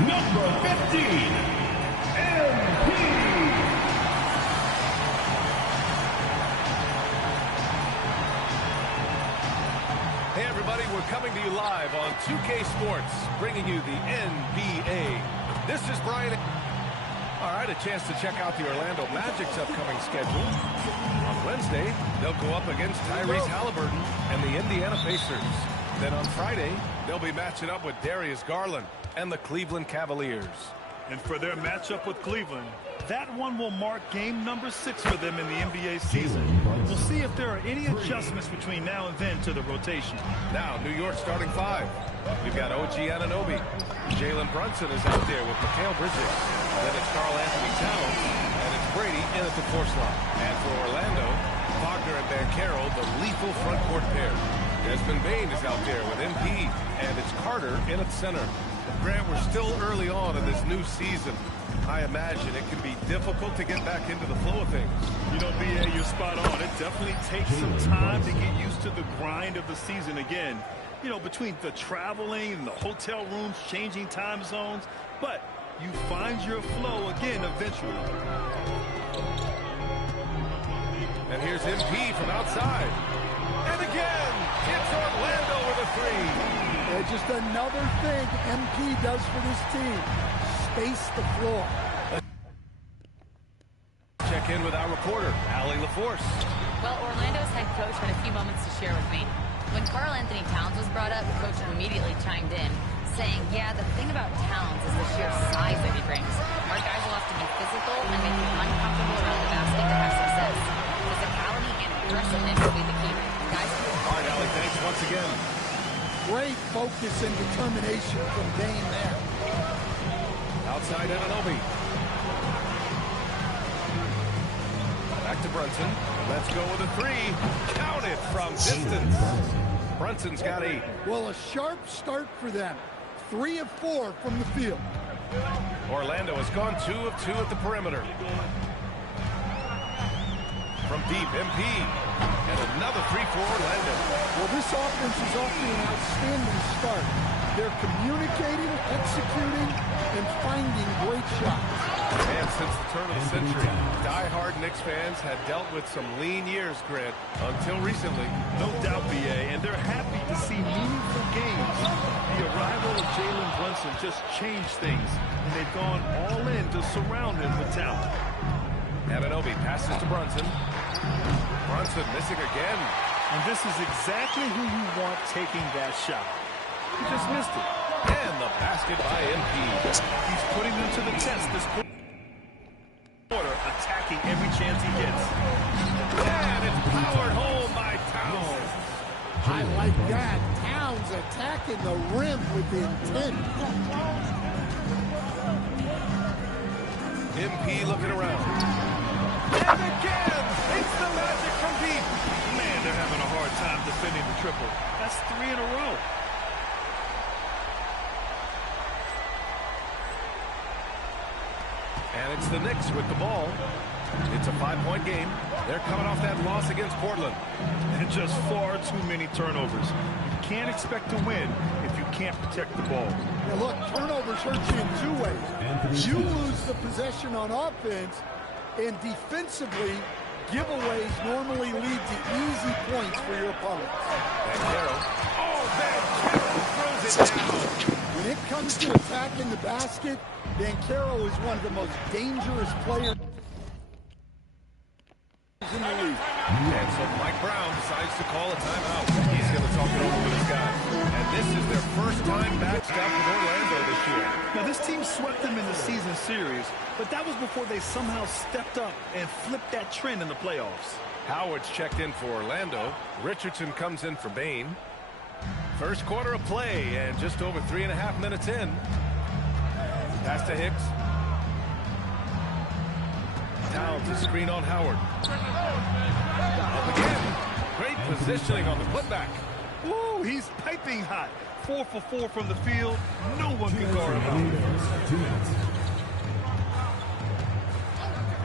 number 15, MP. Hey everybody, we're coming to you live on 2K Sports, bringing you the NBA. This is Brian. All right, a chance to check out the Orlando Magic's upcoming schedule. On Wednesday, they'll go up against Tyrese Halliburton and the Indiana Pacers. Then on Friday, they'll be matching up with Darius Garland and the Cleveland Cavaliers. And for their matchup with Cleveland, that one will mark game number 6 for them in the NBA season. We'll see if there are any adjustments between now and then to the rotation. Now, New York starting 5. We've got OG Anunoby. Jalen Brunson is out there with Mikal Bridges. Then it's Karl Anthony Towns. And it's Brady in at the 4 slot. And for Orlando, Wagner and Banchero, the lethal front court pair. Desmond Bane is out there with MP. And it's Carter in at center. Grant, we're still early on in this new season. I imagine it can be difficult to get back into the flow of things. You know, B.A., you're spot on. It definitely takes some time to get used to the grind of the season again. You know, between the traveling and the hotel rooms, changing time zones. But you find your flow again eventually. And here's MP from outside. And again, it's Orlando with a 3. Just another thing MP does for this team. Space the floor. Check in with our reporter, Allie LaForce. Well, Orlando's head coach had a few moments to share with me. When Karl Anthony Towns was brought up, the coach immediately chimed in, saying, yeah, the thing about Towns is the sheer size that he brings. Our guys will have to be physical and make it uncomfortable around the basket to have success. Physicality and aggressiveness will be the key. Guys, all right, Allie, thanks once again. Great focus and determination from Dane there. Outside Anunoby. Back to Brunson. Let's go with a 3. Count it from distance. Brunson's got 8. Well, a sharp start for them. 3 of 4 from the field. Orlando has gone 2 of 2 at the perimeter. From deep, MP. And another 3 for Orlando. Well, this offense is off to an outstanding start. They're communicating, executing, and finding great shots. And since the turn of the century, die-hard Knicks fans had dealt with some lean years, Grant, until recently. No doubt, B.A., and they're happy to see meaningful games. The arrival of Jalen Brunson just changed things, and they've gone all in to surround him with talent. Anunoby passes to Brunson. Brunson missing again. And this is exactly who you want taking that shot. He just missed it. And the basket by MP. He's putting them to the test this quarter, attacking every chance he gets. And it's powered home by Towns. I like that. Towns attacking the rim with intent. MP looking around. And again, it's the Magic from deep. Man, they're having a hard time defending the triple. That's 3 in a row. And it's the Knicks with the ball. It's a 5-point game. They're coming off that loss against Portland. And just far too many turnovers. You can't expect to win if you can't protect the ball. Now look, turnovers hurt you in 2 ways. You lose the possession on offense, and defensively, giveaways normally lead to easy points for your opponents. Banchero. Oh, Banchero throws it down. When it comes to attacking the basket, Banchero is one of the most dangerous players in the league. And so Mike Brown decides to call a timeout. He's going to talk it over with his guys. And this is their first time matched up with Orlando this year. Now, this team swept them in the season series, but that was before they somehow stepped up and flipped that trend in the playoffs. Howard's checked in for Orlando. Richardson comes in for Bane. First quarter of play, and just over 3.5 minutes in. Pass to Hicks. Towns a screen on Howard. Up again. Great positioning on the putback. Ooh, he's piping hot. 4 for 4 from the field. No one can guard him.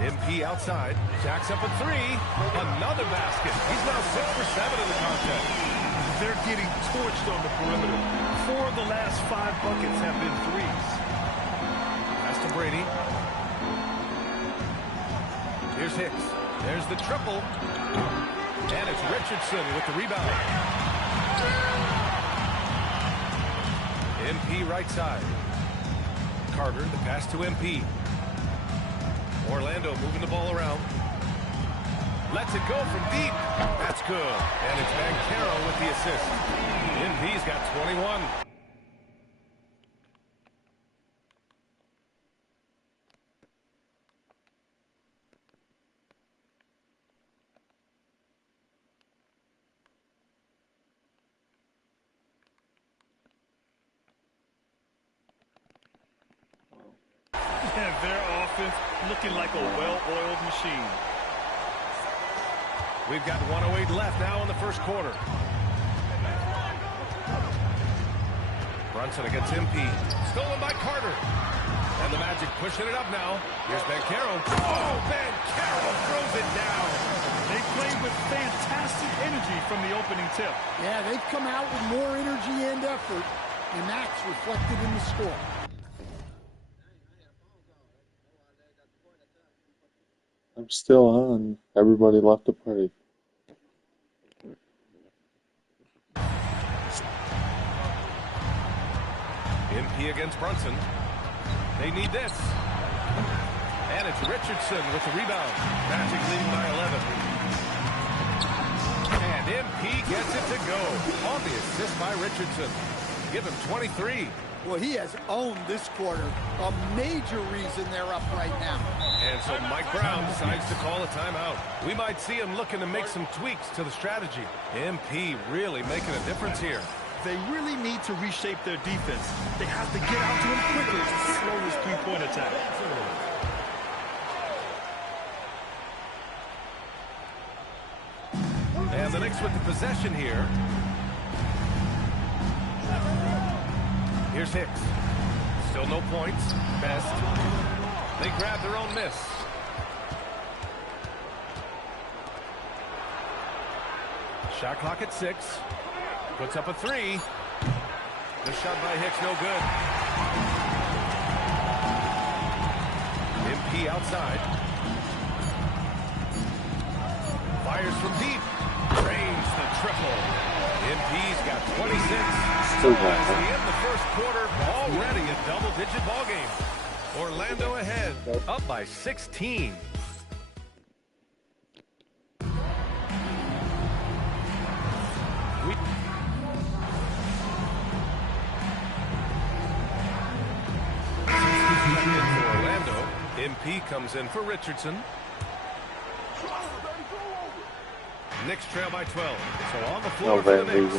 MP outside. Jacks up a 3. Another basket. He's now 6 for 7 in the contest. They're getting torched on the perimeter. 4 of the last 5 buckets have been threes. for Brady. Here's Hicks. There's the triple. And it's Richardson with the rebound. MP right side. Carter, the pass to MP. Orlando moving the ball around. Lets it go from deep. That's good. And it's myCareer with the assist. MP's got 21. And their offense looking like a well-oiled machine. We've got 1:08 left now in the first quarter. Brunson against MP. Stolen by Carter. And the Magic pushing it up now. Here's myCareer. Oh, myCareer throws it down. They played with fantastic energy from the opening tip. Yeah, they've come out with more energy and effort, and that's reflected in the score. I'm still on. Everybody left the party. MP against Brunson. They need this. And it's Richardson with the rebound. Magic leading by 11. And MP gets it to go. On the assist by Richardson. Give him 23. Well, he has owned this quarter. A major reason they're up right now. And so Mike Brown decides to call a timeout. We might see him looking to make some tweaks to the strategy. MP really making a difference here. They really need to reshape their defense. They have to get out to him quicker to slow his three-point attack. And the Knicks with the possession here. Here's Hicks. Still no points. Best. They grab their own miss. Shot clock at 6. Puts up a 3. The shot by Hicks, no good. MP outside. Fires from deep. Drains the triple. MP's got 26. Still As we end the first quarter, already a double-digit ball game. Orlando ahead, up by 16. For Orlando, MP comes in for Richardson. Knicks trail by 12. So on the floor for the Knicks,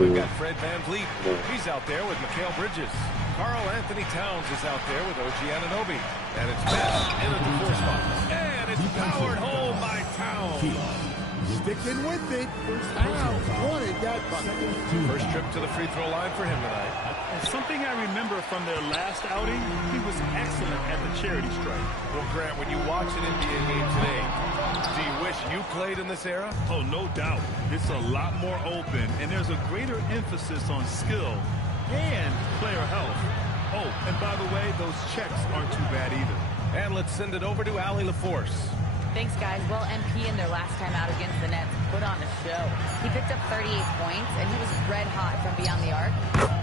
we've got Fred VanVleet. He's out there with Mikal Bridges. Karl Anthony Towns is out there with OG Anunoby. And it's Best in at the 4 spot. And it's powered home by Towns. Sticking with it. Towns wanted that bucket. First trip to the free throw line for him tonight. And something I remember from their last outing, he was excellent at the charity stripe. Well, Grant, when you watch an NBA game today, do you wish you played in this era? Oh, no doubt. It's a lot more open, and there's a greater emphasis on skill and player health. Oh, and by the way, those checks aren't too bad either. And let's send it over to Allie LaForce. Thanks, guys. Well, MP in their last time out against the Nets put on a show. He picked up 38 points, and he was red hot from beyond the arc,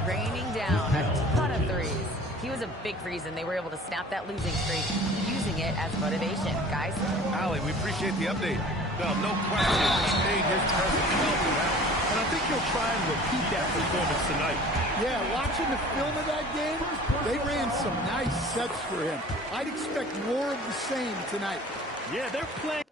raining down a ton of threes. He was a big reason they were able to snap that losing streak, using it as motivation. Guys? Allie, we appreciate the update. No question, he made his presence felt throughout. And I think he'll try and repeat that performance tonight. Yeah, watching the film of that game, they ran some nice sets for him. I'd expect more of the same tonight. Yeah, they're playing.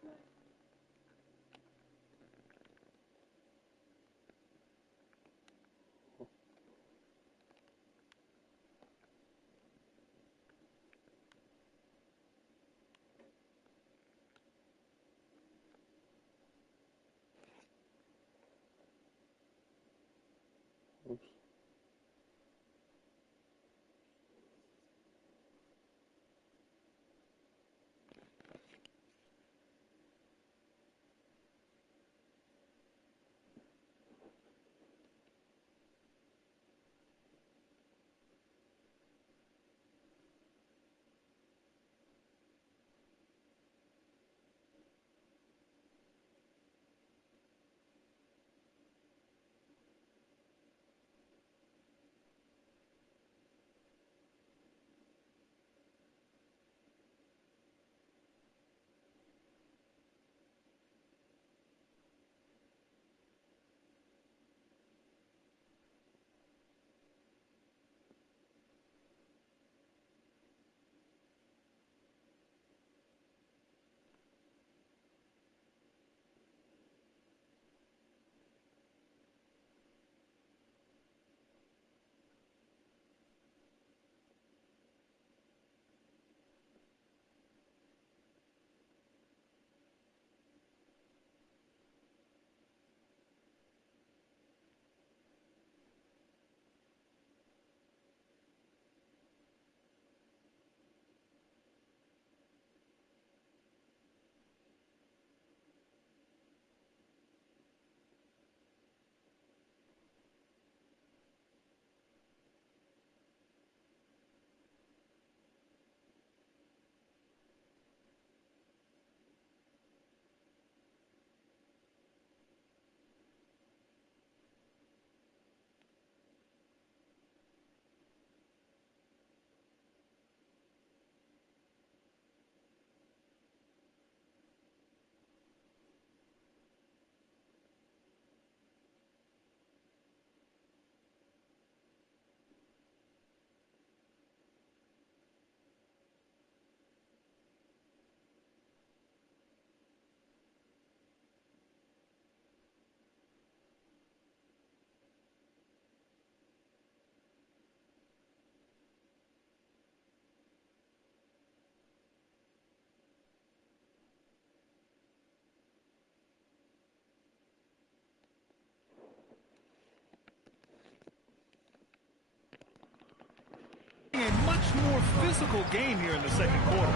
more physical game here in the second quarter.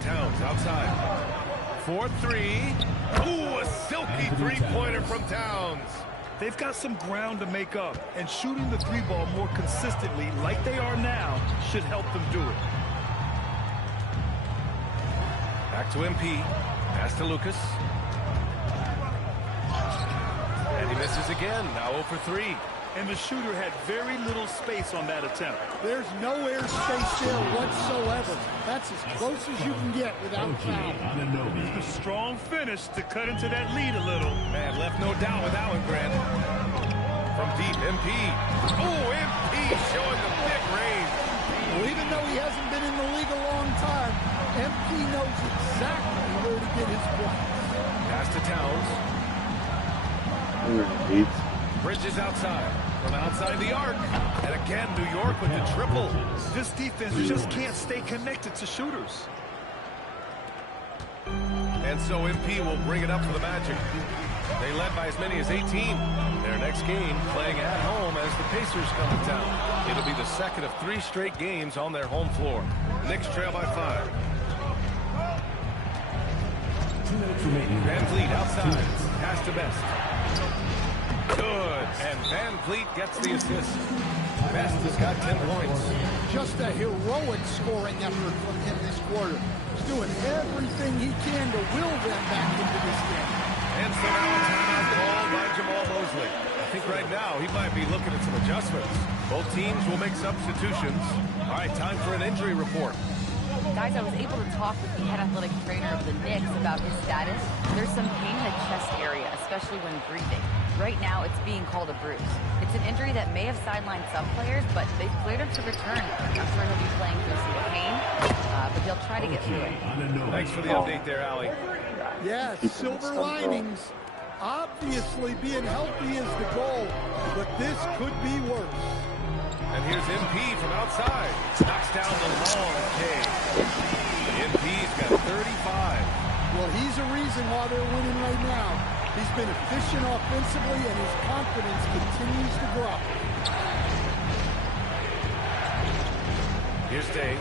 Towns outside. 4-3. Ooh, a silky three-pointer from Towns. They've got some ground to make up, and shooting the three ball more consistently like they are now should help them do it. Back to MP. Pass to Lucas. And he misses again. Now 0 for 3. And the shooter had very little space on that attempt. There's no air space there whatsoever. That's as close as you can get without foul. A strong finish to cut into that lead a little. Man, left no doubt with that one, Grant. From deep, MP. Oh, MP showing the big range. Well, even though he hasn't been in the league a long time, MP knows exactly where to get his points. Pass to Towns. Bridges outside. From outside the arc. And again, New York with the triple. This defense just can't stay connected to shooters. And so MP will bring it up for the Magic. They led by as many as 18. Their next game playing at home as the Pacers come to town. It'll be the second of 3 straight games on their home floor. Knicks trail by 5. Van Vliet outside. Pass to Best. Good. And Van Vliet gets the assist. Best has got 10 points. Just a heroic scoring effort from him this quarter. He's doing everything he can to will them back into this game. And so now a timeout called by Jamal Mosley. I think right now he might be looking at some adjustments. Both teams will make substitutions. All right, time for an injury report. Guys, I was able to talk with the head athletic trainer of the Knicks about his status. There's some pain in the chest area, especially when breathing. Right now, it's being called a bruise. It's an injury that may have sidelined some players, but they've cleared him to return. I'm sure he'll be playing through some pain, but he'll try to get through it. Thanks for the update there, Allie. Yeah, silver linings. Obviously, being healthy is the goal, but this could be worse. And here's MP from outside. Knocks down the long K. MP's got 35. Well, he's a reason why they're winning right now. He's been efficient offensively, and his confidence continues to grow. Here's Day.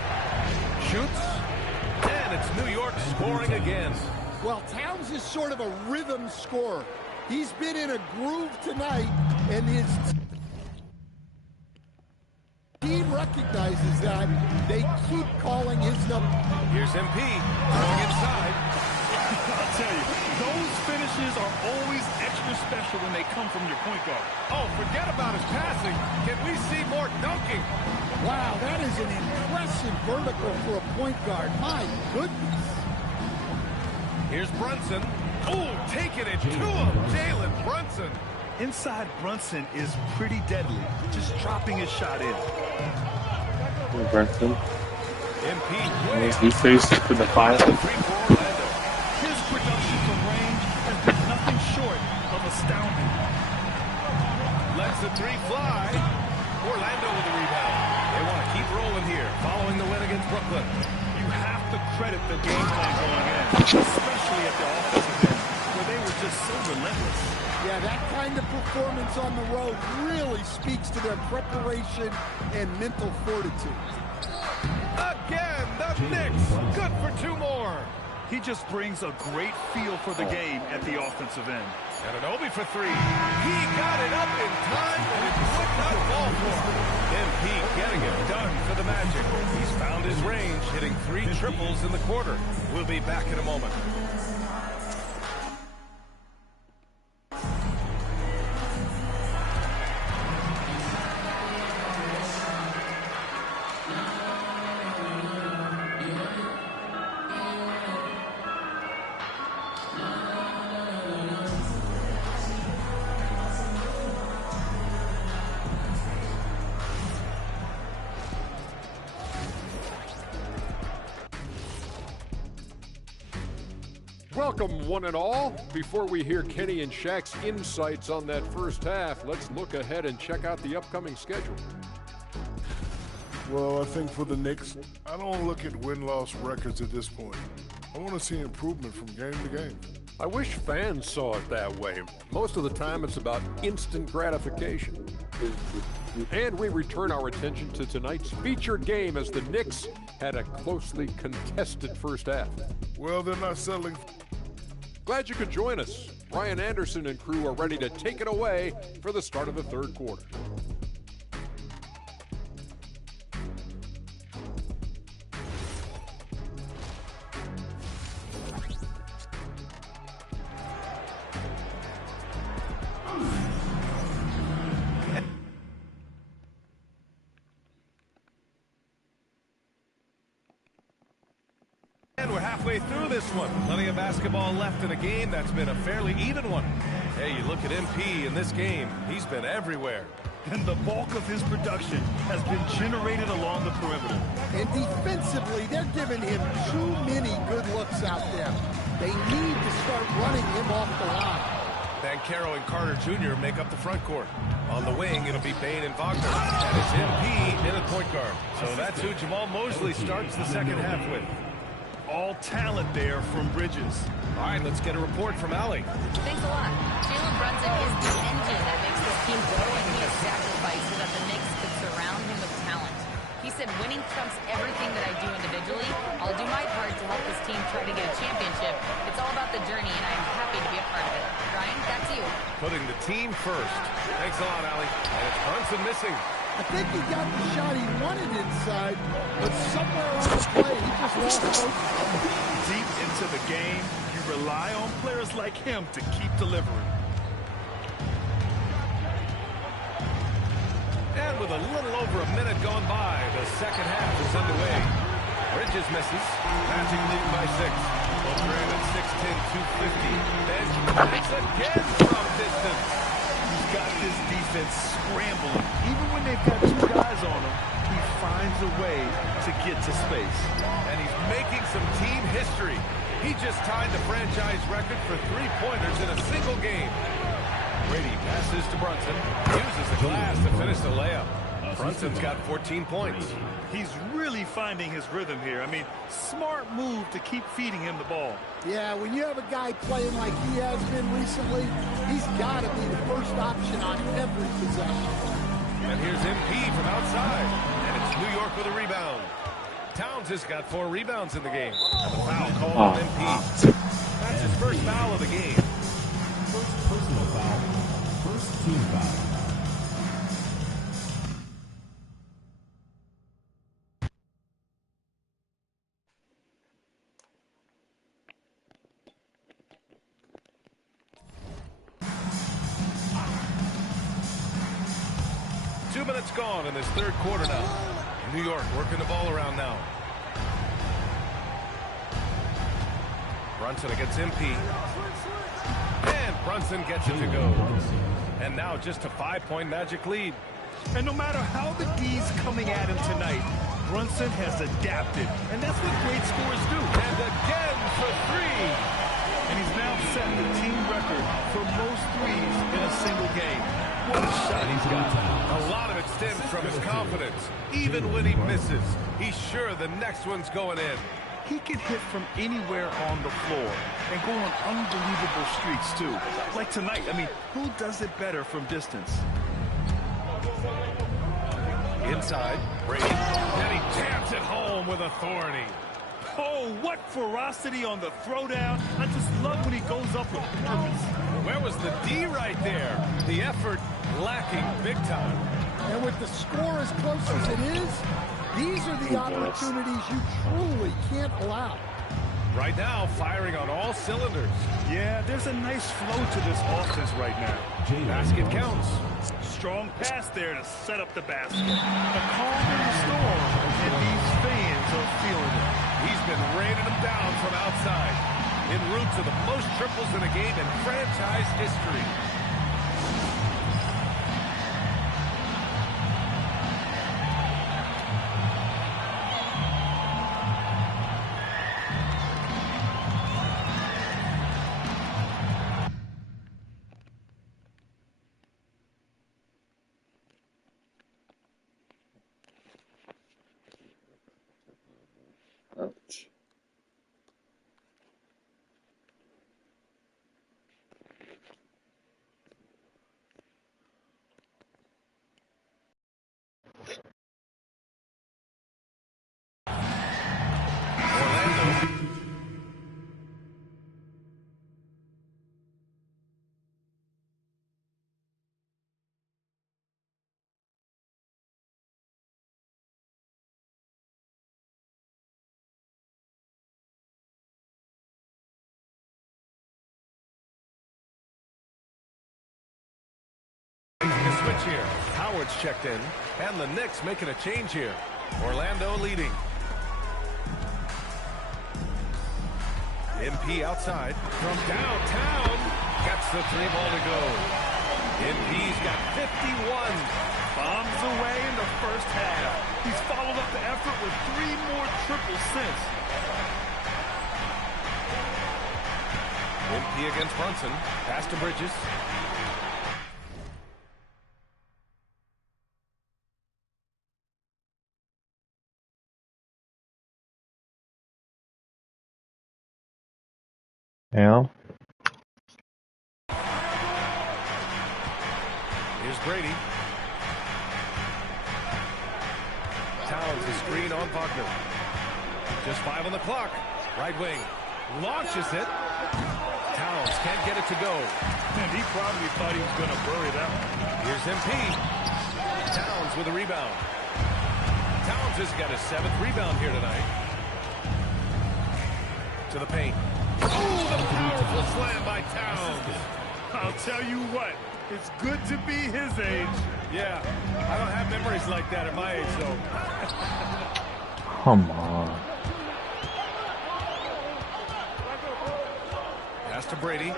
Shoots. And it's New York scoring again. Well, Towns is sort of a rhythm scorer. He's been in a groove tonight, and his team recognizes that. They keep calling his number. Here's MP going inside. I'll tell you, those finishes are always extra special when they come from your point guard. Oh, forget about his passing. Can we see more dunking? Wow, that is an impressive vertical for a point guard. My goodness. Here's Brunson. Oh, taking it to him. Jalen Brunson. Inside Brunson is pretty deadly. Just dropping his shot in. Brunson. MP way He faced for the final. His production from range has been nothing short of astounding. Lets the 3 fly. Orlando with the rebound. They want to keep rolling here following the win against Brooklyn. You have to credit the game plan going in, especially at the offensive end, where they were just so relentless. Yeah, that kind of performance on the road really speaks to their preparation and mental fortitude. Again, the Knicks. Good for 2 more. He just brings a great feel for the game at the offensive end. And an Obi for 3. He got it up in time, and it would not fall for him. MP getting it done for the Magic. He's found his range, hitting 3 triples in the quarter. We'll be back in a moment. Welcome, one and all. Before we hear Kenny and Shaq's insights on that first half, let's look ahead and check out the upcoming schedule. Well, I think for the Knicks, I don't look at win-loss records at this point. I want to see improvement from game to game. I wish fans saw it that way. Most of the time, it's about instant gratification. And we return our attention to tonight's featured game as the Knicks had a closely contested first half. Well, they're not settling. Glad you could join us. Brian Anderson and crew are ready to take it away for the start of the third quarter. And we're halfway through this one. Plenty of basketball left in a game that's been a fairly even one. Hey, you look at MP in this game, he's been everywhere. And the bulk of his production has been generated along the perimeter. And defensively, they're giving him too many good looks out there. They need to start running him off the line. Bancaro and Carter Jr. make up the front court. On the wing, it'll be Bain and Wagner. And it's MP in at point guard. So that's who Jamal Mosley starts the second half with. All talent there from Bridges. All right, let's get a report from Allie. Thanks a lot. Jalen Brunson is the engine that makes this team go, and he has sacrificed so that the Knicks could surround him with talent. He said, winning trumps everything that I do individually. I'll do my part to help this team try to get a championship. It's all about the journey, and I'm happy to be a part of it. Ryan, that's you. Putting the team first. Thanks a lot, Allie. And it's Brunson missing. I think he got the shot he wanted inside, but somewhere on the play, he just lost focus. Deep into the game, you rely on players like him to keep delivering. And with a little over a minute gone by, the second half is underway. Bridges misses. Magic leading by 6. Well, Graham at 6'10", 250. Then connects again from distance. He's got this defense scrambling. Even when they've got two guys on him, he finds a way to get to space. And he's making some team history. He just tied the franchise record for three-pointers in a single game. Brady passes to Brunson. Uses the glass to finish the layup. Brunson's got 14 points. He's really finding his rhythm here. I mean, smart move to keep feeding him the ball. Yeah, when you have a guy playing like he has been recently, he's got to be the first option on every possession. And here's MP from outside. And it's New York with a rebound. Towns has got 4 rebounds in the game. And the foul called on MP. That's his first foul of the game. First personal foul. First team foul. Minutes gone in this third quarter now. New York working the ball around now. Brunson against MP. And Brunson gets it to go. And now just a 5-point Magic lead. And no matter how the D's coming at him tonight, Brunson has adapted. And that's what great scorers do. And again for 3. And he's now set the team record for most threes in a single game. What a shot he's got. A lot of it stems from his confidence. Even when he misses, he's sure the next one's going in. He can hit from anywhere on the floor and go on unbelievable streaks, too. Like tonight, I mean, who does it better from distance? Inside, Brady. And he jams it home with authority. Oh, what ferocity on the throwdown. I just love when he goes up with purpose. Where was the D right there? The effort lacking big time. And with the score as close as it is, these are the opportunities you truly can't allow. Right now, firing on all cylinders. Yeah, there's a nice flow to this offense right now. Basket counts. Strong pass there to set up the basket. A calm in the storm, and these fans are feeling it. He's been raining them down from outside. En route to the most triples in a game in franchise history. Ouch. here. Howard's checked in, and the Knicks making a change here. Orlando leading. MP outside from downtown. Gets the 3 ball to go. MP's got 51. Bombs away in the first half. He's followed up the effort with 3 more triples since. MP against Brunson. Pass to Bridges. Yeah. Here's Brady. Towns a screen on Wagner. Just 5 on the clock. Right wing. Launches it. Towns can't get it to go. And he probably thought he was going to bury that one. Here's MP. Towns with a rebound. Towns has got his 7th rebound here tonight. To the paint. Oh, the powerful slam by Towns. I'll tell you what, it's good to be his age. Yeah, I don't have memories like that at my age, though. Come on. Pass to Brady.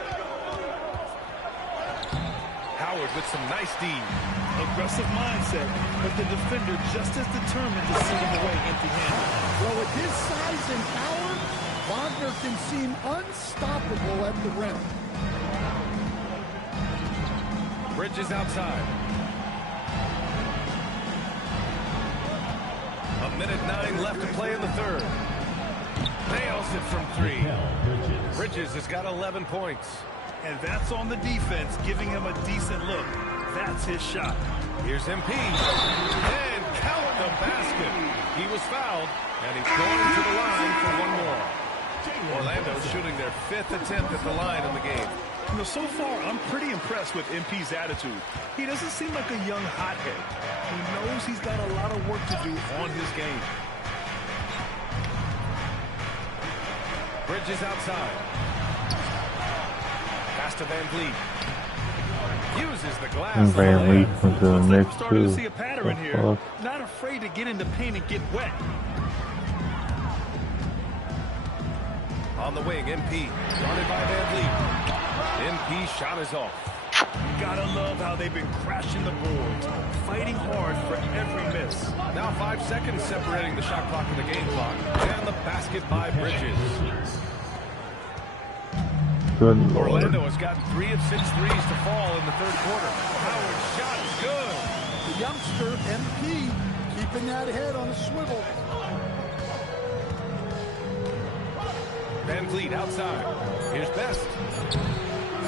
Howard with some nice D. Aggressive mindset, but the defender just as determined to send him away empty-handed. Well, with his size and power, Wagner can seem unstoppable at the rim. Bridges outside. 1:09 left to play in the third. Nails it from 3. Bridges has got 11 points. And that's on the defense, giving him a decent look. That's his shot. Here's MP. And count the basket. He was fouled, and he's going to the line for 1 more. Orlando shooting their 5th attempt at the line in the game. You know, so far, I'm pretty impressed with MP's attitude. He doesn't seem like a young hothead. He knows he's got a lot of work to do on his game. Bridges outside. Pass to Van Vliet. Uses the glass. And Van Vliet was the Looks like next we're starting to two. see a pattern here. Not afraid to get into paint and get wet. On the wing, MP. Guarded by Van Vliet. MP shot is off. Gotta love how they've been crashing the boards, fighting hard for every miss. Now 5 seconds separating the shot clock and the game clock. And the basket by Bridges. Good Lord. Orlando has gotten 3 of 6 threes to fall in the third quarter. Howard's shot is good. The youngster, MP, keeping that head on a swivel. Van Vliet outside. Here's Best.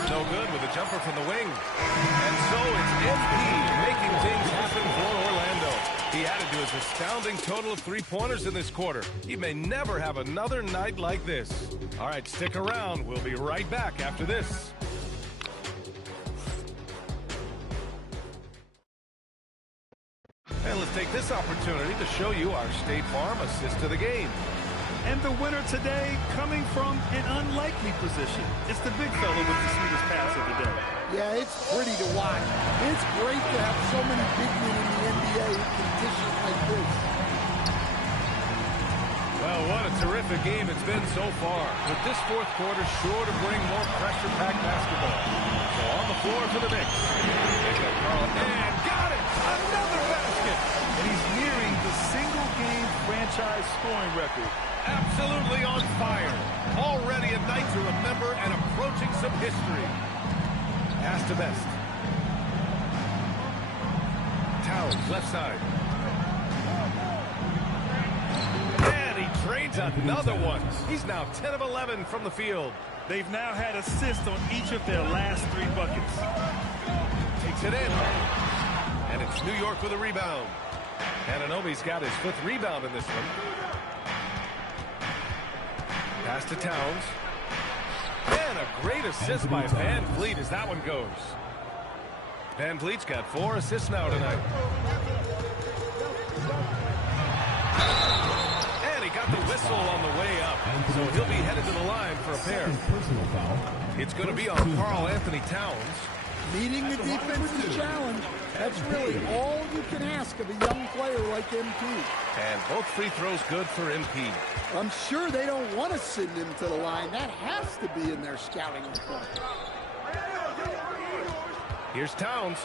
No good with a jumper from the wing. And so it's MP making things happen for Orlando. He added to his astounding total of 3-pointers in this quarter. He may never have another night like this. All right, stick around. We'll be right back after this. And let's take this opportunity to show you our State Farm assist to the game. And the winner today coming from an unlikely position. It's the big fella with the sweetest pass of the day. Yeah, it's pretty to watch. It's great to have so many big men in the NBA in conditions like this. Well, what a terrific game it's been so far. With this fourth quarter sure to bring more pressure-packed basketball. So on the floor for the Knicks. And got it! Another basket! And he's nearing the single-game franchise scoring record. Absolutely on fire. Already a night to remember and approaching some history. Pass to Best. Towns, left side. And he trades another one. He's now 10 of 11 from the field. They've now had assists on each of their last 3 buckets. Takes it in. And it's New York with a rebound. Anunoby's got his 5th rebound in this one. Pass to Towns. And a great assist by Van Vliet as that one goes. Van Vliet's got 4 assists now tonight. And he got the whistle on the way up. So he'll be headed to the line for a pair. It's going to be on Karl Anthony Towns. Meeting the defensive challenge, that's really all you can ask of a young player like MP. And both free throws good for MP. I'm sure they don't want to send him to the line. That has to be in their scouting report. Here's Towns.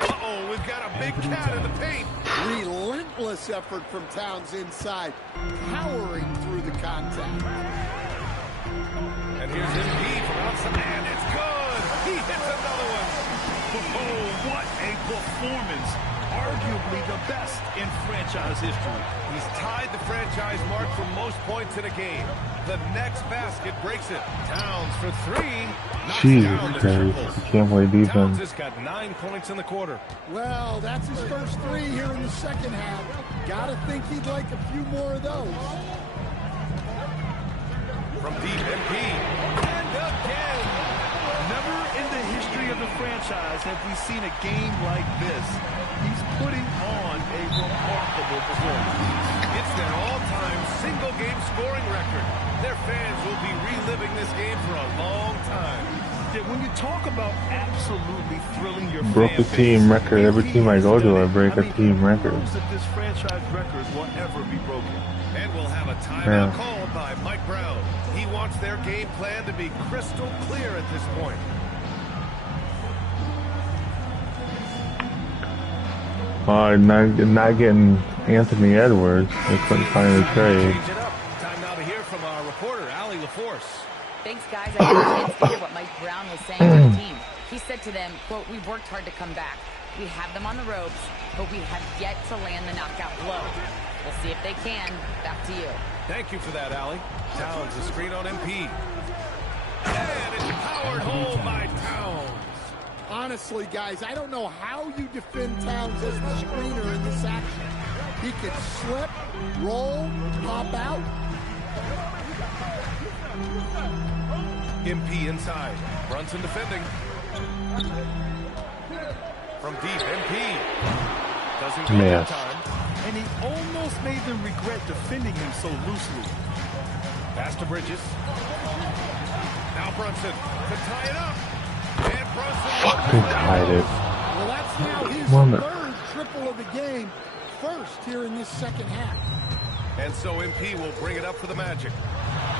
Uh-oh, we've got a big cat in the paint. Relentless effort from Towns inside, powering through the contact. And here's MP from outside, and it's good. He hits another one. Oh, what a performance. Arguably the best in franchise history. He's tied the franchise mark for most points in a game. The next basket breaks it. Towns for three. Jesus Christ, I can't play defense. Towns has got 9 points in the quarter. Well, that's his first three here in the second half. Gotta think he'd like a few more of those. From deep, MP. And again. Never in the history of the franchise have we seen a game like this. He's putting on a remarkable performance. It's their all-time single-game scoring record. Their fans will be reliving this game for a long time. Yeah, when you talk about absolutely thrilling your Broke the team record. Every team I go to, I break a team record. That this franchise record will ever be broken. And we'll have a timeout called by Mike Brown. He wants their game plan to be crystal clear at this point. Not getting Anthony Edwards. They couldn't find a trade. Change it up. Time now to hear from our reporter, Allie LaForce. Thanks, guys. I had a chance to hear what Mike Brown was saying to the team. He said to them, quote, "We've worked hard to come back. We have them on the ropes, but we have yet to land the knockout blow. We'll see if they can. Back to you." Thank you for that, Allie. Towns, a screen on MP. And it's powered home by Towns. Honestly, guys, I don't know how you defend Towns as the screener in this action. He can slip, roll, pop out. MP inside. Brunson defending. From deep, MP. Doesn't go that time. And he almost made them regret defending him so loosely. Pass to Bridges. Now Brunson to tie it up. And Brunson Fucking tied it. Well, that's now his third triple of the game. First here in this second half. And so MP will bring it up for the Magic.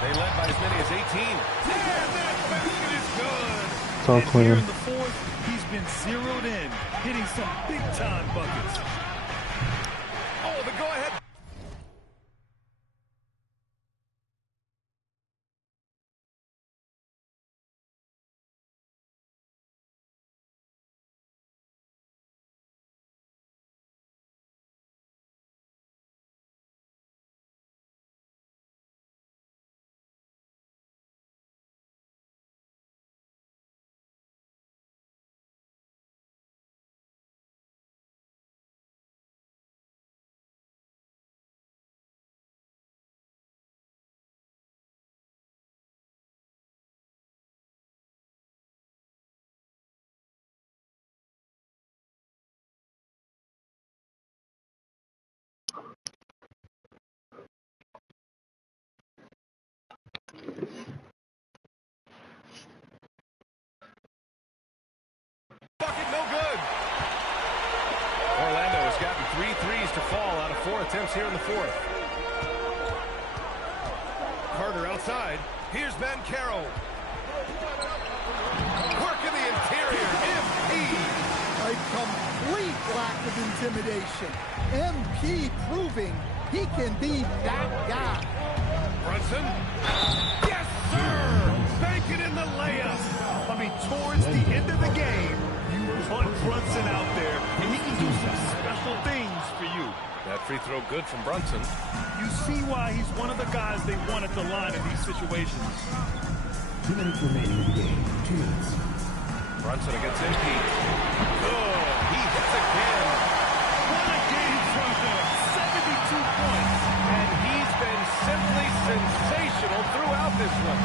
They led by as many as 18. And that basket is good. It's all clear. Here in the fourth, he's been zeroed in, hitting some big-time buckets. Oh, the go-ahead. Bucket no good. Orlando has gotten 3 threes to fall out of 4 attempts here in the fourth. Carter outside. Here's Bancaro. Work in the interior. MP. A complete lack of intimidation. MP proving he can be that guy. Brunson. Yes, sir. Bank it in the layup. I mean, towards the end of the game, you want Brunson out there, and he can do some special things for you. That free throw good from Brunson. You see why he's one of the guys they want at the line in these situations. 2 minutes remaining in the game. 2 minutes. Brunson against MP. Oh, he hits again. What a game from him. 72 points. And he's been simply sensational throughout this one.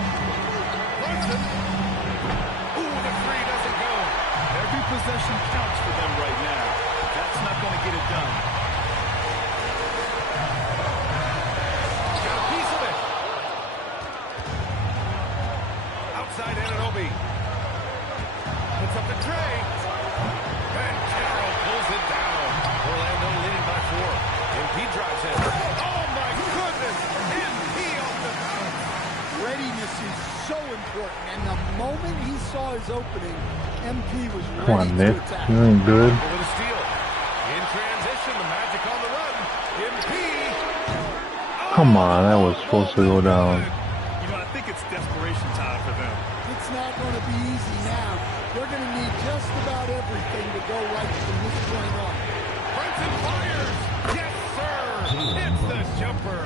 Brunson. Ooh, the three doesn't go. Every possession counts for them right now. That's not going to get it done. Got a piece of it. Outside Anunoby. readiness is so important, and the moment he saw his opening, MP was ready Come on, Nick. to attack. You ain't good. Over the steal. In transition, the Magic on the run. MP. Come on, that was supposed to go down. You know, I think it's desperation time for them. It's not going to be easy now. They're going to need just about everything to go right from this point on. Brunson fires. Yes, sir. Hits the jumper.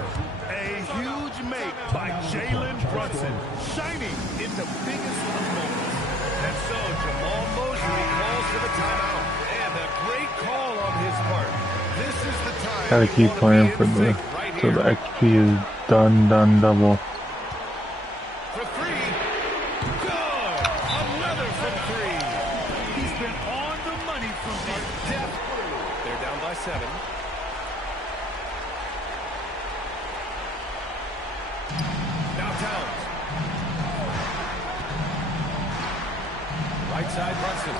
A huge make by Jalen Brunson, shining in the biggest of moments. And so Jamal Mosley calls for the timeout. And a great call on his part. This is the time. Gotta keep playing for the till the XP is done double. For three. Good. Another from three. He's been on the money from deep. They're down by 7. Now Towns. Right side Brunson.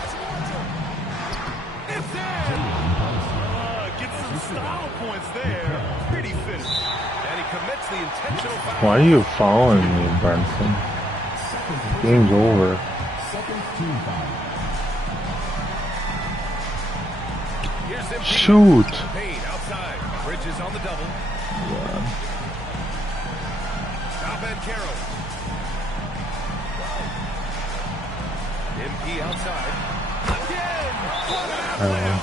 It's in. Get some style points there. Pretty finish. And he commits the intentional foul. Why are you following me, Brunson? Game's over. Second team foul. Here's MP. Shoot! Payne outside. Bridges on the double. Yeah. Top end Carroll. MP outside. Again! What an outlet!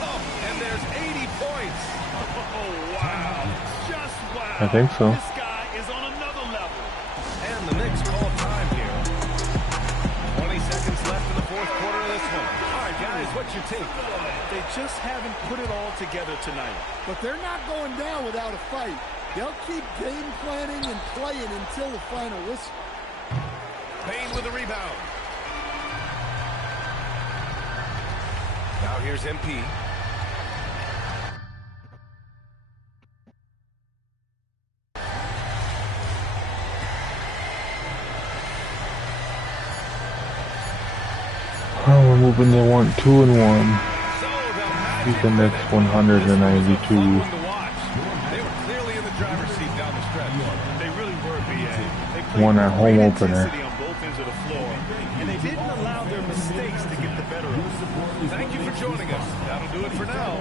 Oh, and there's 80 points. Oh, wow. Just wow. I think so. This guy is on another level. And the Knicks call time here. 20 seconds left in the fourth quarter of this one. All right, guys, what's your take? They just haven't put it all together tonight. But they're not going down without a fight. They'll keep game planning and playing until the final whistle. Payne with the rebound. Now here's MP. Oh, we're moving to 2-1. Beat the Knicks 192. They were clearly in the driver's seat down the stretch. They really were, BA. They played Won our home great opener. intensity on both ends of the floor, and they didn't allow their mistakes to get the better of them. Thank you for joining us. That'll do it for now.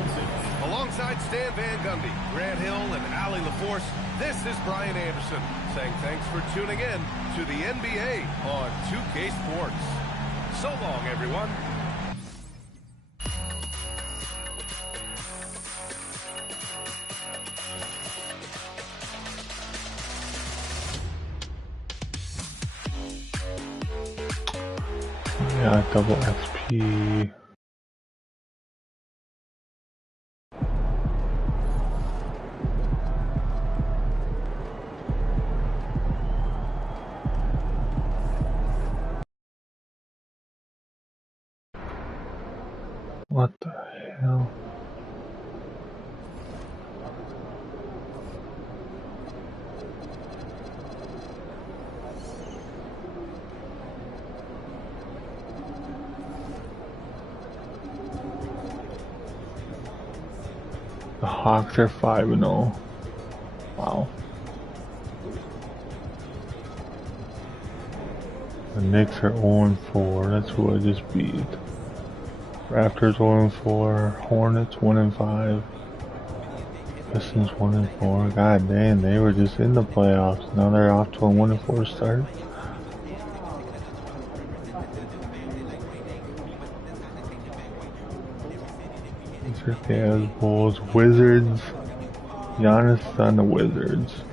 Alongside Stan Van Gundy, Grant Hill, and Allie LaForce, this is Brian Anderson saying thanks for tuning in to the NBA on 2K Sports. So long, everyone. Yeah, double XP. What the hell? The Hawks are 5-0. Wow. The Knicks are 0-4. That's who I just beat. Raptors 0-4. Hornets 1-5. Pistons 1-4. God damn, they were just in the playoffs. Now they're off to a 1-4 start. Cavs, Bulls, Wizards. Giannis on the Wizards.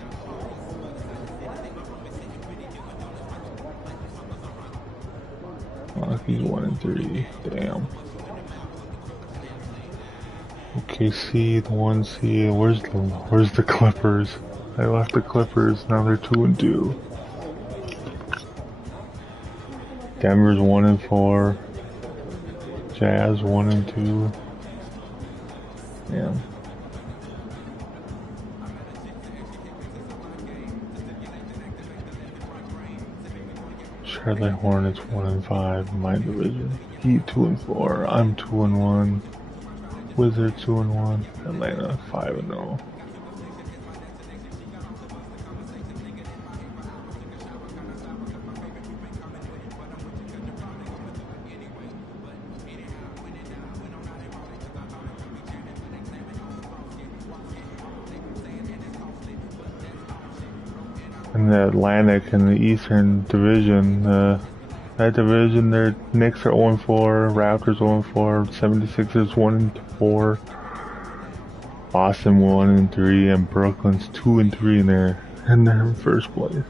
Rockies 1-3. Damn. OKC, the 1 seed. Where's the Clippers? I left the Clippers. Now they're 2-2. Denver's 1-4. Jazz 1-2. Yeah. Charlotte Hornets 1-5 in my division. Heat 2-4. I'm 2-1. Wizards 2-1. Atlanta 5-0. the Atlantic and the Eastern Division. That division, their Knicks are 0-4, Raptors 0-4, 76ers 1-4, Boston 1-3, and Brooklyn's 2-3 and they're in first place.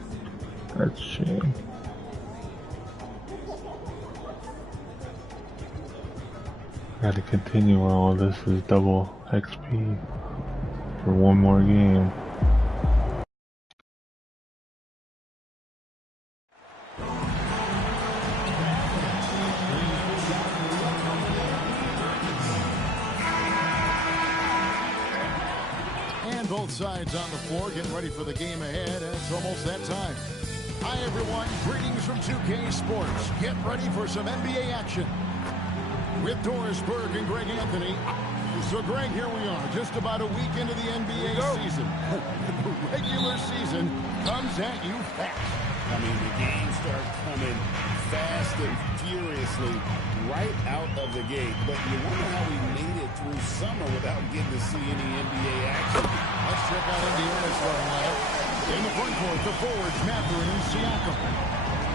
That's a shame. Gotta continue all of this is double XP for one more game. And both sides on the floor getting ready for the game ahead, and it's almost that time. Hi everyone, greetings from 2K Sports. Get ready for some NBA action with Doris Berg and Greg Anthony. So Greg, here we are, just about a week into the NBA season. The regular season comes at you fast. I mean, the games start coming fast and furiously right out of the gate. But you wonder how we made it through summer without getting to see any NBA action. Let's check out Indiana's starting lineup. In the front court, the forwards, Mathurin and Siakam.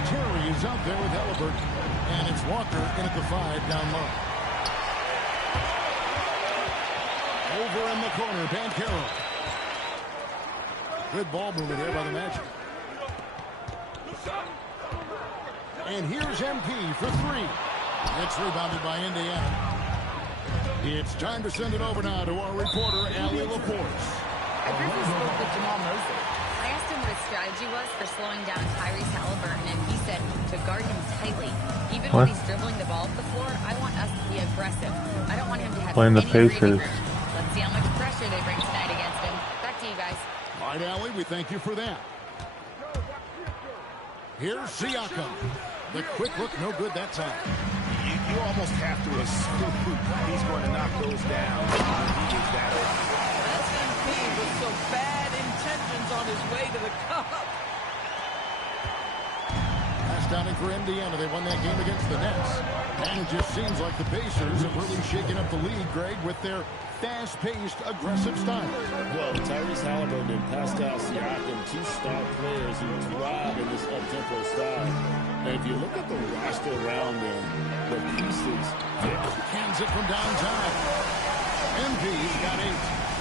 Terry is out there with Halliburton. And it's Walker in at the 5 down low. Over in the corner, Banchero. Good ball movement here by the Magic. And here's MP for 3. It's rebounded by Indiana. It's time to send it over now to our reporter, Allie LaForce. I briefly spoke with Jamal Mosley. I asked him what his strategy was for slowing down Tyrese Halliburton, and he said to guard him tightly. Even when he's dribbling the ball up the floor, I want us to be aggressive. I don't want him to have playing the any Pacers. Let's see how much pressure they bring tonight against him. Back to you guys. All right, Allie, we thank you for that. Here's Siakam. The quick look, no good that time. You almost have to assume he's going to knock those down when he is that open. SMP with some bad intentions on his way to the cup. Pass down in for Indiana. They won that game against the Nets. And it just seems like the Pacers have really shaken up the league, Greg, with their fast-paced, aggressive style. Well, Tyrese Halliburton and Pascal Siakam, 2 star players who thrive in this up-tempo style. And if you look at the roster around them, the pieces, Cans it from downtown. MP's got 8.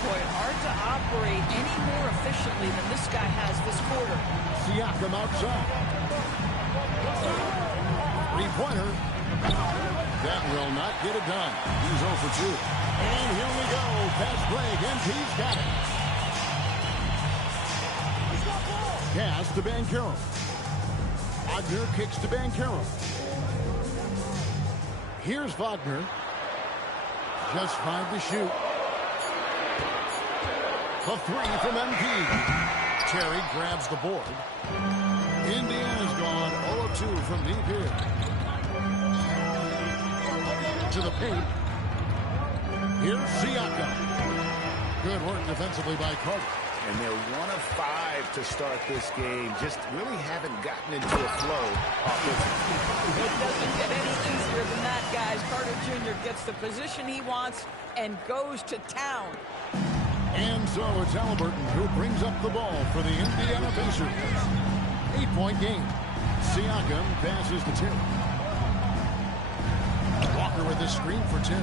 Boy, hard to operate any more efficiently than this guy has this quarter. Siakam outside. 3-pointer. That will not get it done. He's 0 for 2. And here we go. Fast break. MP's got it. Pass to Banchero. Wagner kicks to Banchero. Here's Wagner. Just 5 to shoot. The 3 from MP. Terry grabs the board. Indiana's gone 0 of 2 from deep here. To the paint. Here's Siakam. Good work defensively by Carter. And they're 1 of 5 to start this game. Just really haven't gotten into a flow offensively. It doesn't get any easier than that, guys. Carter Jr. gets the position he wants and goes to town. And so it's Halliburton who brings up the ball for the Indiana Pacers. 8-point game. Siakam passes to Terry. Walker with the screen for Terry.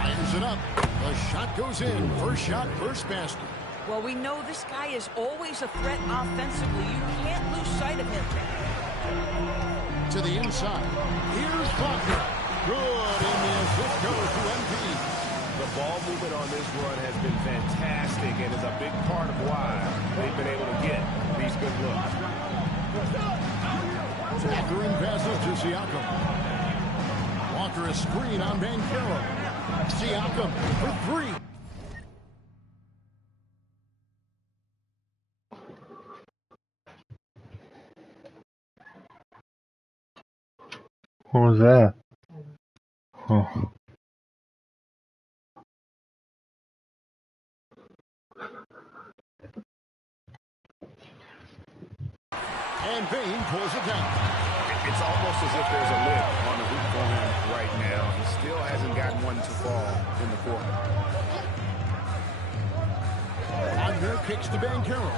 Fires it up. The shot goes in. First shot, first basket. Well, we know this guy is always a threat offensively. You can't lose sight of him. To the inside. Here's Wagner. Good, and the assist goes to MP. The ball movement on this run has been fantastic and is a big part of why they've been able to get these good looks. Walker passes to Siakam. Walker a screen on Banchero. Siakam for 3. What was that? Oh. And Bain pulls it down. It's almost as if there's a lid on the hoop for him right now. He still hasn't gotten one to fall in the quarter. Wagner kicks to Banchero.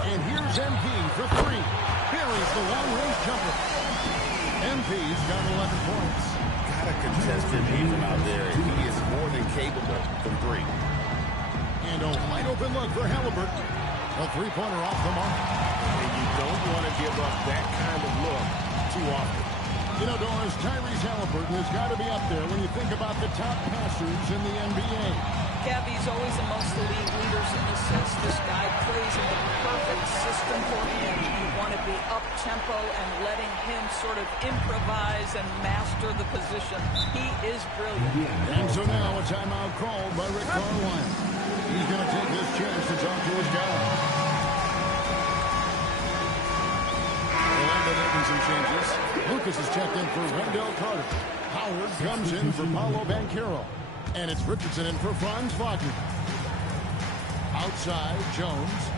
And here's MP for three. Buries the long-range jumper. MP's got 11 points. Gotta contest him even out there. He is more than capable from three. And a wide open look for Halliburton. A three-pointer off the mark. And you don't want to give up that kind of look too often. You know, Doris, Tyrese Halliburton has got to be up there when you think about the top passers in the NBA. Gabby's always amongst the league leaders in assists. This guy plays in the perfect system for him. You want to be up-tempo and letting him sort of improvise and master the position. He is brilliant. And so now a timeout called by Rick Carlisle. He's going to take this chance to talk to his guy. Orlando making some changes. Lucas is checked in for Wendell Carter. Howard comes in for Paolo Banchero. And it's Richardson in for Franz Wagner. Outside, Jones.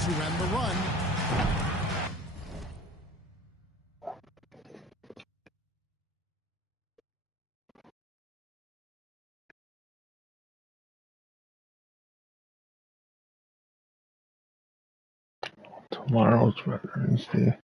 To end the run. Tomorrow's Veterans Day.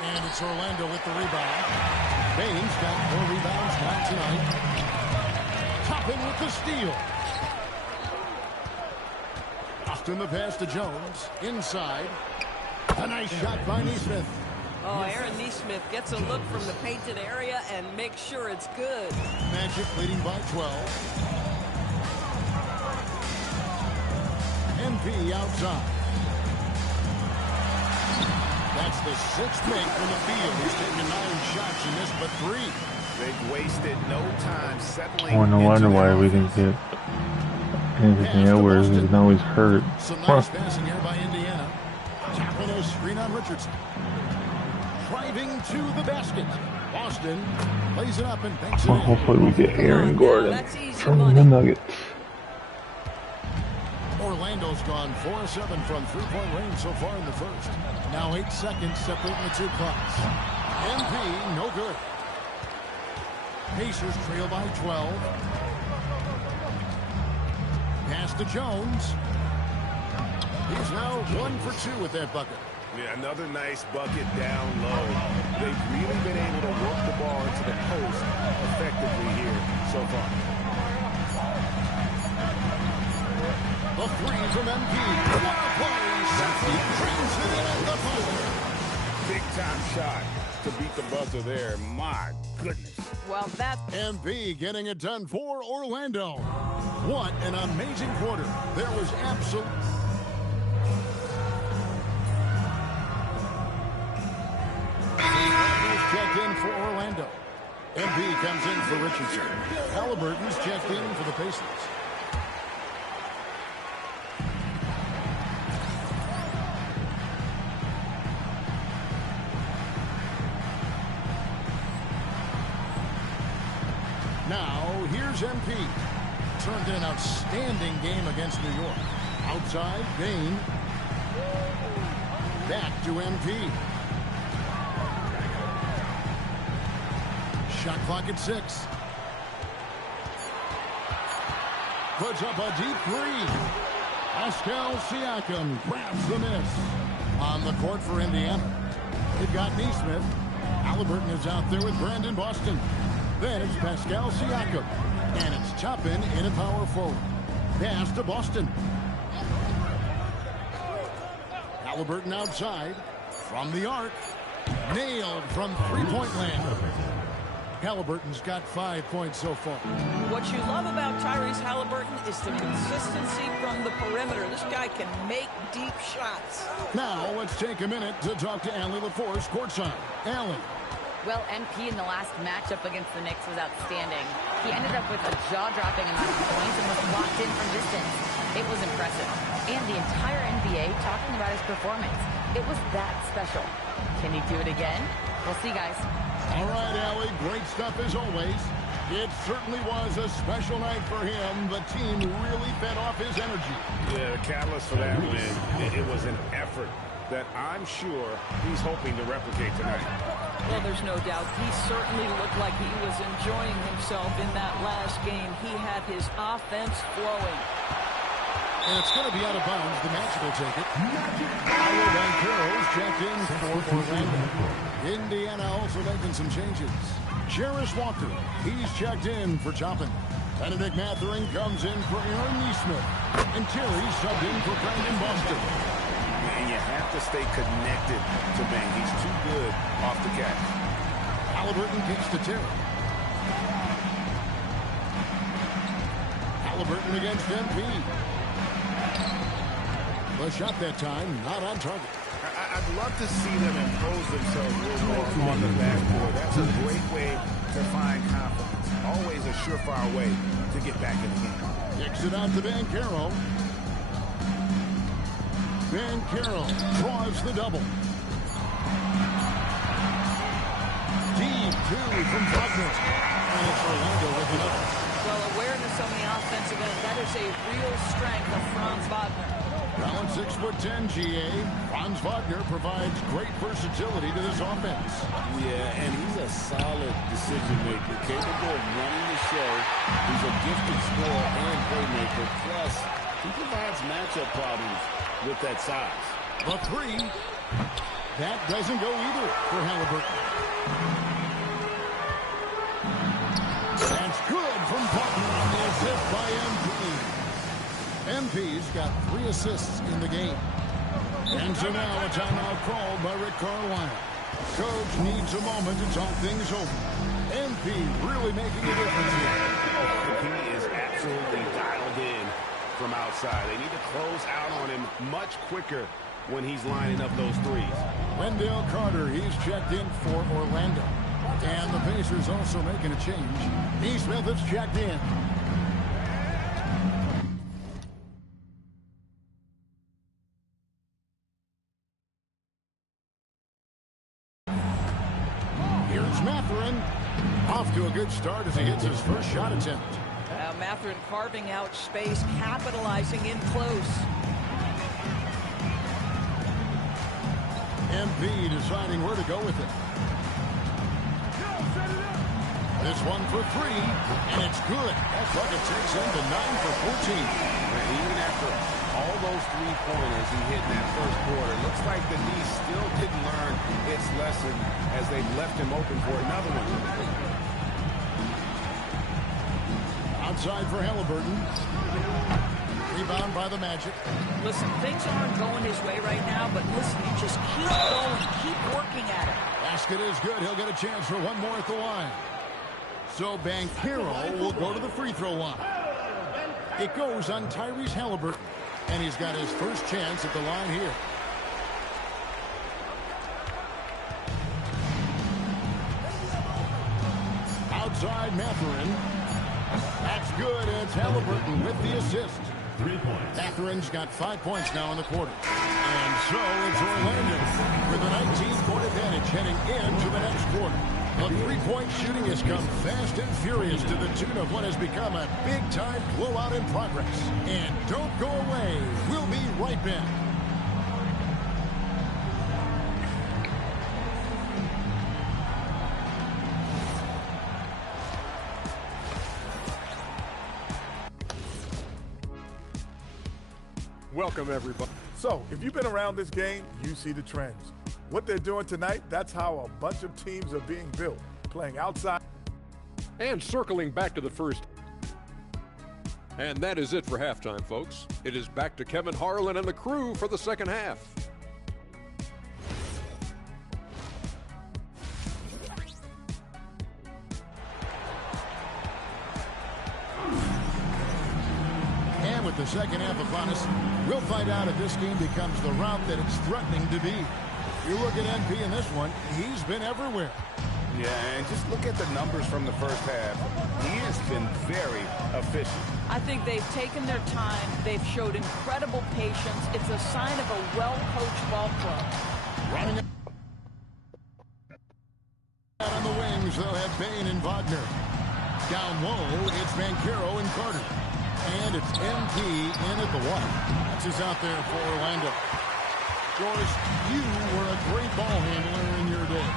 And it's Orlando with the rebound. Baines got 4 rebounds now tonight. Toppin with the steal. Austin the pass to Jones. Inside. A nice shot by Neesmith. Oh, Aaron Neesmith gets a look from the painted area and makes sure it's good. Magic leading by 12. MP outside. That's the 6th make from the field. He's taken 9 shots and missed but 3. They've wasted no time settling. Oh, no wonder why we didn't get anything Edwards. He's now he's hurt. Some nice passing here by Indiana. Tapping a screen on Richardson. Driving to the basket. Boston plays it up and banks it in. Hopefully we get Aaron Gordon from the Nuggets. Orlando's gone 4-7 from three-point range so far in the first. Now 8 seconds separating the two clocks. MP, no good. Pacers trail by 12. Pass to Jones. He's now 1 for 2 with that bucket. Yeah, another nice bucket down low. They've really been able to work the ball into the post effectively here so far. The 3 from MP. What a play. Sheffield brings it in at the buzzer. Big time shot to beat the buzzer there. My goodness. Well, that's MP getting it done for Orlando. What an amazing quarter. There was absolute. Checked in for Orlando. MP comes in for Richardson. Halliburton's checked in for the Pacers. Now, here's MP. Turned in an outstanding game against New York. Outside, Bain. Back to MP. Shot clock at 6. Puts up a deep 3. Pascal Siakam grabs the miss. On the court for Indiana. They've got Neesmith. Halliburton is out there with Brandon Boston. Then it's Pascal Siakam. And it's Toppin in a power forward. Pass to Boston. Halliburton outside. From the arc. Nailed from three-point land. Halliburton's got 5 points so far. What you love about Tyrese Halliburton is the consistency from the perimeter. This guy can make deep shots. Now let's take a minute to talk to Allie LaForce courtside. Allie. Well, MP in the last matchup against the Knicks was outstanding. He ended up with a jaw-dropping amount of points and was locked in from distance. It was impressive. And the entire NBA talking about his performance. It was that special. Can he do it again? We'll see, guys. All right, Allie, great stuff as always. It certainly was a special night for him. The team really fed off his energy. Yeah, the catalyst for that win, it was an effort that I'm sure he's hoping to replicate tonight. Well, there's no doubt. He certainly looked like he was enjoying himself in that last game. He had his offense flowing. And it's going to be out of bounds. The Magic will take it. Iowa Banquero's checked in for Orlando. Indiana also making some changes. Jarris Walker, he's checked in for Toppin. Benedict Mathurin comes in for Aaron Nesmith. And Terry subbed in for Brandon Boston. And you have to stay connected to Bang. He's too good off the catch. Halliburton kicks to Terry. Halliburton against MP. The shot that time, not on target. I'd love to see them impose themselves a little more on the backboard. That's a great way to find confidence. Always a surefire way to get back in the game. Kicks it out to Banchero. Banchero draws the double. Deep two from Wagner. And it's Orlando with another. Well, awareness on the offensive end, that is a real strength of Franz Wagner. Around 6'10", GA. Franz Wagner provides great versatility to this offense. Yeah, and he's a solid decision maker, capable of running the show. He's a gifted scorer and playmaker. Plus, he provides matchup problems with that size. The three. That doesn't go either for Halliburton. That's good from Butler on the assist by MP. MP's got 3 assists in the game. And so now a timeout called by Rick Carlisle. Coach needs a moment to talk things over. MP really making a difference here. He is absolutely dialed in from outside. They need to close out on him much quicker when he's lining up those threes. Wendell Carter, he's checked in for Orlando. And the Pacers also making a change. Nesmith is checked in. Here's Mathurin. Off to a good start as he hits his first shot attempt. Mathurin carving out space, capitalizing in close. MP deciding where to go with it. This one for 3, and it's good. That bucket takes him to 9 for 14. Even after all those three-pointers he hit in that first quarter, looks like the D still didn't learn its lesson as they left him open for another one. Outside for Halliburton. Rebound by the Magic. Listen, things aren't going his way right now, but listen, you just keep going, keep working at it. Basket is good. He'll get a chance for one more at the line. So Banchero will go to the free throw line. It goes on Tyrese Halliburton, and he's got his first chance at the line here. Outside Mathurin. That's good. It's Halliburton with the assist. 3 points. Mathurin's got 5 points now in the quarter. And so it's Orlando with a 19-point advantage heading into the next quarter. The three-point shooting has come fast and furious to the tune of what has become a big-time blowout in progress. And don't go away. We'll be right back. Welcome, everybody. So, if you've been around this game, you see the trends. What they're doing tonight, that's how a bunch of teams are being built, playing outside. And circling back to the first. And that is it for halftime, folks. It is back to Kevin Harlan and the crew for the second half. the second half upon us. We'll find out if this game becomes the route that it's threatening to be. You look at MP in this one, he's been everywhere. Yeah, and just look at the numbers from the first half. He has been very efficient. I think they've taken their time. They've showed incredible patience. It's a sign of a well-coached ball club. Running out on the wings, they'll have Bain and Wagner. Down low, it's Vancaro and Carter. And it's MP in at the one. That's who's out there for Orlando. Doris, you were a great ball handler in your day.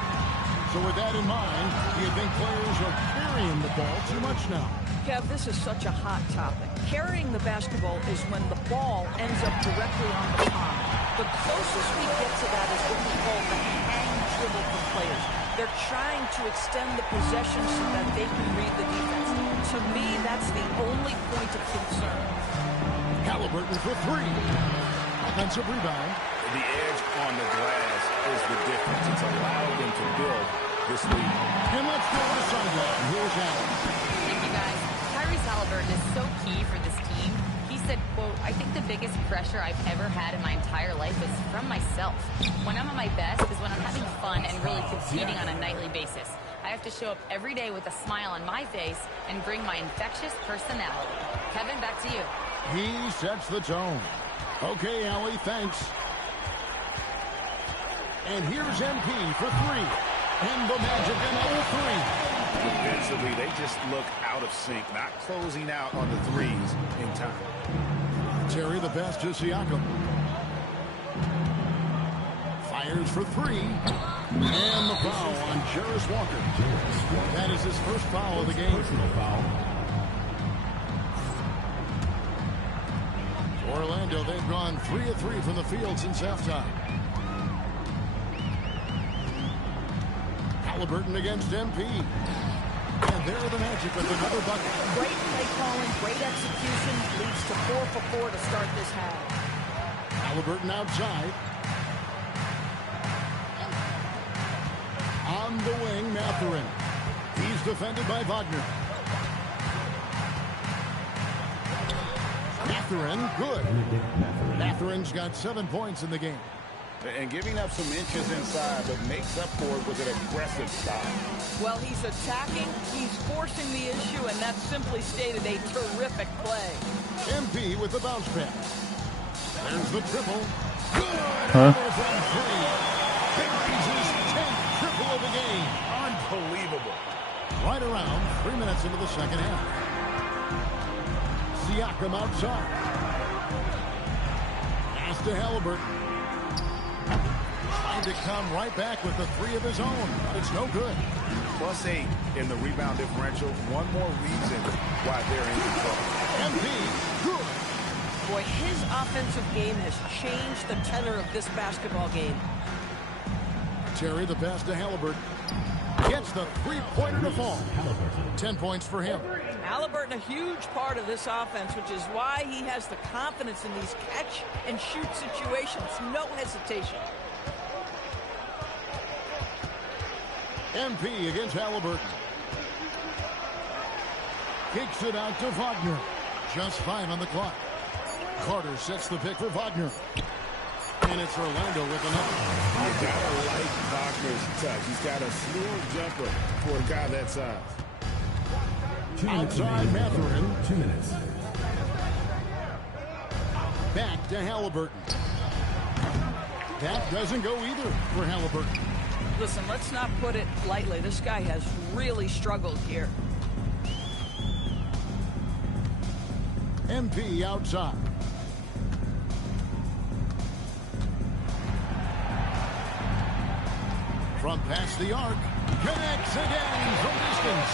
So with that in mind, do you think players are carrying the ball too much now? Kev, this is such a hot topic. Carrying the basketball is when the ball ends up directly on the palm. The closest we get to that is what we call the hang dribble from players. They're trying to extend the possession so that they can read the defense. To me, that's the only point of concern. Halliburton for three. Offensive rebound. The edge on the glass is the difference. It's allowed them to build this lead. And let's go to the sideline. Here's Allen. Thank you, guys. Tyrese Halliburton is so key for this team. He said, quote, "I think the biggest pressure I've ever had in my entire life is from myself. When I'm at my best is when I'm having fun and really competing on a nightly basis. I have to show up every day with a smile on my face and bring my infectious personality." Kevin, back to you. He sets the tone. Okay, Allie, thanks. And here's MP for three. And the Magic another three. Defensively, they just look out of sync, not closing out on the threes in time. Terry the best to Siakam. Fires for three. And the foul on Jarris Walker. That is his first foul of the game. Personal foul. Orlando, they've gone 3 of 3 from the field since halftime. Halliburton against MP. And there are the Magic with another bucket. Great play calling, great execution, leads to 4 for 4 to start this half. Halliburton outside. On the wing, Mathurin. He's defended by Wagner. Mathurin, good. Mathurin's got 7 points in the game. And giving up some inches inside, but makes up for it with an aggressive style. Well, he's attacking, he's forcing the issue, and that's simply stated a terrific play. MP with the bounce pass. There's the triple. Good. Huh? From three. Carries his 10th triple of the game. Unbelievable. Right around 3 minutes into the second half. Siakam outside. Pass to Halliburton. Trying to come right back with the three of his own, but it's no good. +8 in the rebound differential. One more reason why they're in control. MP, good. Boy, his offensive game has changed the tenor of this basketball game. Terry the pass to Halliburton. Gets the three-pointer to fall. 10 points for him. Halliburton, a huge part of this offense, which is why he has the confidence in these catch-and-shoot situations. No hesitation. MP against Halliburton. Kicks it out to Wagner. Just 5 on the clock. Carter sets the pick for Wagner. And it's Orlando with another. You gotta like Wagner's touch. He's got a smooth jumper for a guy that size. 2 minutes Outside Mathurin. 2 minutes. Back to Halliburton. That doesn't go either for Halliburton. Listen, let's not put it lightly. This guy has really struggled here. MP outside. From past the arc. Connects again from distance.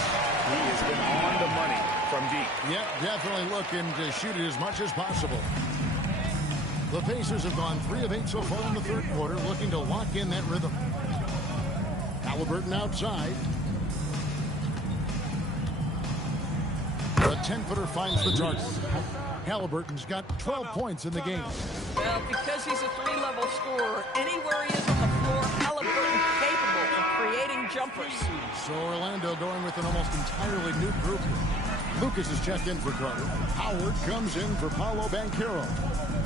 He has been on the money from deep. Yep, definitely looking to shoot it as much as possible. The Pacers have gone 3 of 8 so far in the third quarter, looking to lock in that rhythm. Halliburton outside. The 10-footer finds the target. Halliburton's got 12 points in the game. Well, because he's a 3-level scorer, anywhere he is on the floor, Halliburton's capable of creating jump jumpers. So Orlando going with an almost entirely new group. Lucas is checked in for Carter. Howard comes in for Paolo Banchero.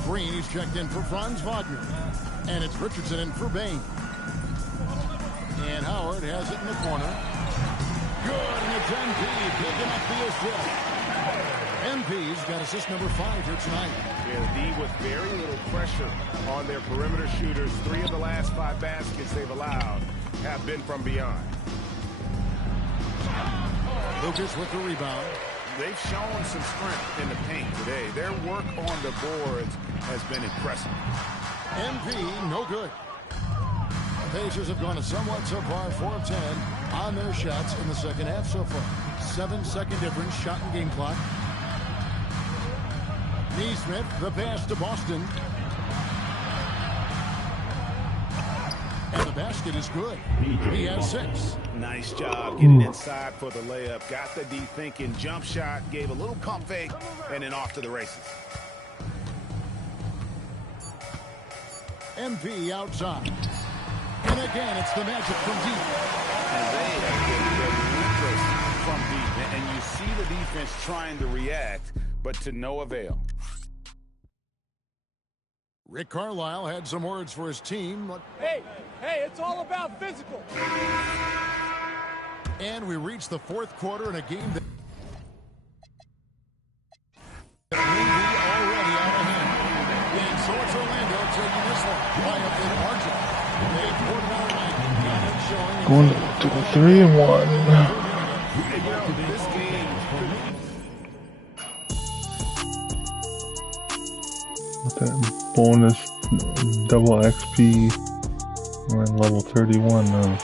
Green is checked in for Franz Wagner. And it's Richardson in for Bain. And Howard has it in the corner. Good, and it's MP picking up the assist. MP's got assist number 5 here tonight. Yeah, the D with very little pressure on their perimeter shooters. 3 of the last 5 baskets they've allowed have been from beyond. Lucas with the rebound. They've shown some strength in the paint today. Their work on the boards has been impressive. MP, no good. The Pacers have gone a somewhat subpar 4 of 10 on their shots in the second half so far. 7-second difference, shot and game clock. Neesmith, the pass to Boston. And the basket is good. He has 6. Nice job getting inside for the layup. Got the D thinking. Jump shot, gave a little pump fake, and then off to the races. MP outside. And again, it's the Magic from deep. And they have been relentless from deep. And you see the defense trying to react, but to no avail. Rick Carlisle had some words for his team. Hey, it's all about physical. And we reach the 4th quarter in a game that may be already out of hand. And so it's Orlando taking this one by a big margin. They've poured it out right. Going to 3-1. This game With that bonus double XP, we're in level 31 now.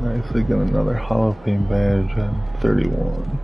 Nice, they got another Hall of Fame badge at 31.